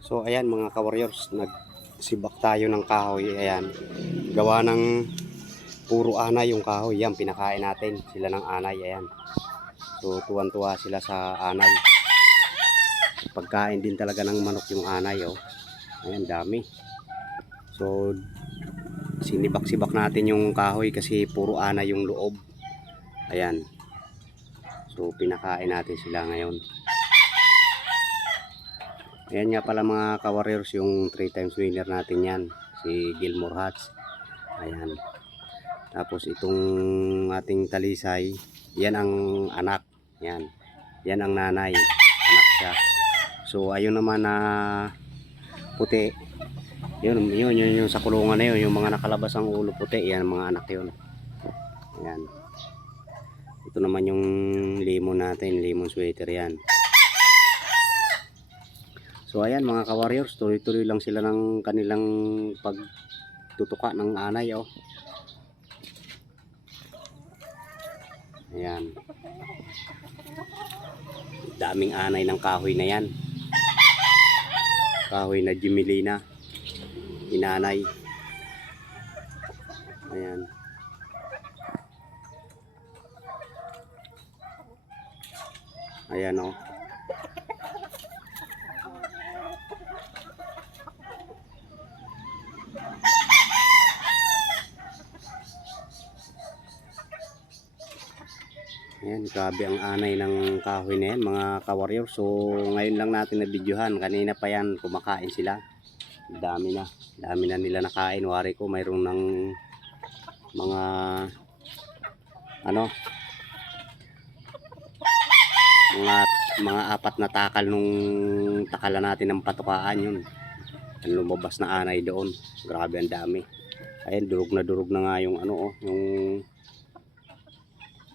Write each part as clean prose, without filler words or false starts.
So ayan mga ka-warriors, nagsibak tayo ng kahoy. Ayan, gawa ng puro anay yung kahoy. Yan, pinakain natin sila ng anay. Ayan, so tuwan-tuwa sila sa anay. Pagkain din talaga ng manok yung anay. Oh, ayan, dami. So sinibak-sibak natin yung kahoy kasi puro anay yung loob. Ayan, so pinakain natin sila ngayon. Ayan nga pala mga ka-warriors, yung 3 times winner natin yan, si Gilmore Hats. Ayan, tapos itong ating talisay, yan ang anak. Yan, yan ang nanay, anak siya. So ayun naman na puti, yun yung sa kulungan na yun, yung mga nakalabas ang ulo puti, yan ang mga anak yun. Ayan, ito naman yung lemon natin, lemon sweater yan. So ayan mga ka-warriors, tuloy-tuloy lang sila ng kanilang pagtutuka ng anay. Oh, ayan, daming anay ng kahoy na yan, kahoy na Jimelina, inanay. Ayan, ayan oh. Ayan, grabe ang anay ng kahoy na yan mga ka-warrior. So ngayon lang natin na videohan, kanina pa yan kumakain sila. Dami na nila nakain. Wari ko mayroon ng mga ano, mga 4 na takal nung takalan natin ng patukaan. Yun, ang lumabas na anay doon. Grabe ang dami. Ayan, durog na nga yung ano, oh, yung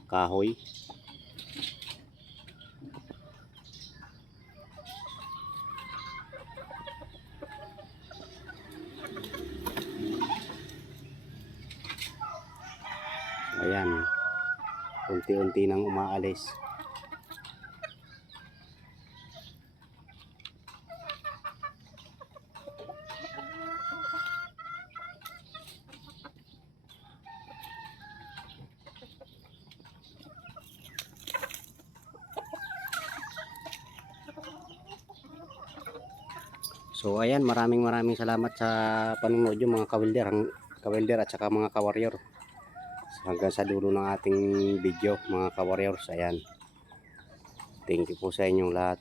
kahoy. Ayan, unti-unti nang umaalis. So ayan, maraming salamat sa panonood yung mga kawilder at saka mga ka-warrior. Hanggang sa dulo ng ating video mga ka-warriors. Ayan, thank you po sa inyong lahat.